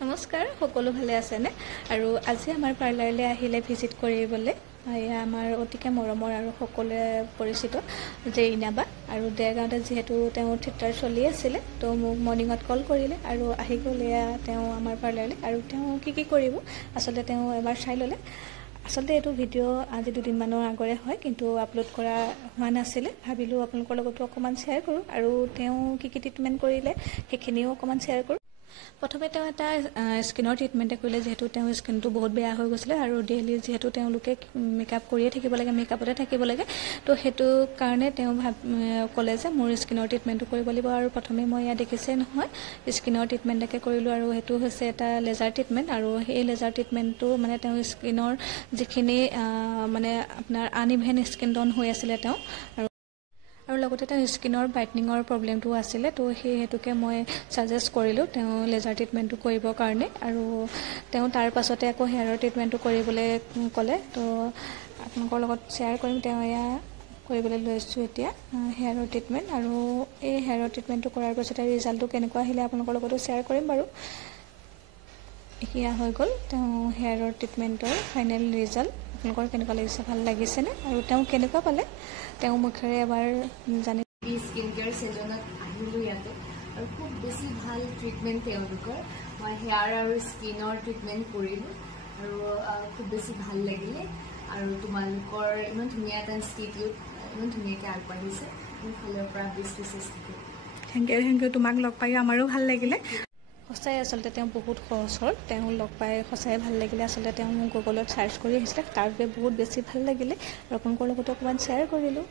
নমস্কাৰ, সকলো ভালে আছেনে? আৰু আজি আমাৰ পাৰ্লাৰলৈ আহিলে ভিজিট কৰিবলৈ এয়া আমাৰ অতিকে মৰমৰ আৰু সকলোৱে পৰিচিত যে ইনাবা। আৰু দেৰগাঁৱতে যিহেতু তেওঁৰ থিয়েটাৰ চলি আছিলে, তো মোক মৰ্ণিঙত কল কৰিলে আৰু আহি গ'ল এয়া তেওঁ আমাৰ পাৰ্লাৰলৈ। আৰু তেওঁ কি কৰিব আচলতে তেওঁ এবাৰ চাই ল'লে। আচলতে এইটো ভিডিঅ' আজি দুদিনমানৰ আগৰে হয়, কিন্তু আপলোড কৰা হোৱা নাছিলে। ভাবিলোঁ আপোনালোকৰ লগতো অকণমান শ্বেয়াৰ কৰোঁ আৰু তেওঁ কি ট্ৰিটমেণ্ট কৰিলে সেইখিনিও অকণমান শ্বেয়াৰ কৰোঁ। প্ৰথমে তেওঁ এটা স্কিনৰ ট্ৰিটমেণ্টে কৰিলে, যিহেতু তেওঁৰ স্কিনটো বহুত বেয়া হৈ গৈছিলে আৰু ডেইলি যিহেতু তেওঁলোকে মেকআপ কৰিয়ে থাকিব লাগে, মেকআপতে থাকিব লাগে, তো সেইটো কাৰণে তেওঁ ক'লে যে মোৰ স্কিনৰ ট্ৰিটমেণ্টটো কৰিব লাগিব। আৰু প্ৰথমে মই ইয়াত দেখিছে নহয় স্কিনৰ ট্ৰিটমেণ্টকে কৰিলোঁ, আৰু সেইটো হৈছে এটা লেজাৰ ট্ৰিটমেণ্ট। আৰু সেই লেজাৰ ট্ৰিটমেণ্টটো মানে তেওঁৰ স্কিনৰ যিখিনি মানে আপোনাৰ আনইভেন স্কিন ট'ন হৈ আছিলে তেওঁ, আৰু লগতে তেওঁ স্কিনৰ ব্ৰাইটনিঙৰ প্ৰব্লেমটো আছিলে, তো সেই হেতুকে মই ছাজেষ্ট কৰিলোঁ তেওঁ লেজাৰ ট্ৰিটমেণ্টটো কৰিবৰ কাৰণে। আৰু তেওঁ তাৰ পাছতে আকৌ হেয়াৰৰ ট্ৰিটমেণ্টটো কৰিবলৈ ক'লে, তো আপোনালোকৰ লগত শ্বেয়াৰ কৰিম। তেওঁ এয়া কৰিবলৈ লৈছোঁ এতিয়া হেয়াৰৰ ট্ৰিটমেণ্ট, আৰু এই হেয়াৰৰ ট্ৰিটমেণ্টটো কৰাৰ পাছতে ৰিজাল্টটো কেনেকুৱা আহিলে আপোনালোকৰ লগতো শ্বেয়াৰ কৰিম বাৰু। এয়া হৈ গ'ল তেওঁ হেয়াৰৰ ট্ৰিটমেণ্টৰ ফাইনেল ৰিজাল্ট। আপোনালোকৰ কেনেকুৱা লাগিছে, ভাল লাগিছেনে? আৰু তেওঁ কেনেকুৱা পালে তেওঁ মুখেৰে এবাৰ জানি। স্কিন কেয়াৰ চেলুনত আহিলোঁ ইয়াতে, আৰু খুব বেছি ভাল ট্ৰিটমেণ্ট তেওঁলোকৰ। মই হেয়াৰ আৰু স্কিনৰ ট্ৰিটমেণ্ট কৰিলোঁ আৰু খুব বেছি ভাল লাগিলে। আৰু তোমালোকৰ ইমান ধুনীয়া এটা ইনষ্টিটিউট ইমান ধুনীয়াকৈ আগবাঢ়িছে, মোৰ ফালৰ পৰা বেষ্ট উইচেছ থাকিল। Thank you. তোমাক লগ পাই আমাৰো ভাল লাগিলে। সঁচাই আচলতে তেওঁ বহুত সহজ, তেওঁ লগ পাই সঁচাই ভাল লাগিলে। আচলতে তেওঁ মোক গুগলত চাৰ্চ কৰি আহিছিলে, তাৰ বাবে বহুত বেছি ভাল লাগিলে আৰু আপোনালোকৰ লগতো অকণমান শ্বেয়াৰ কৰিলোঁ।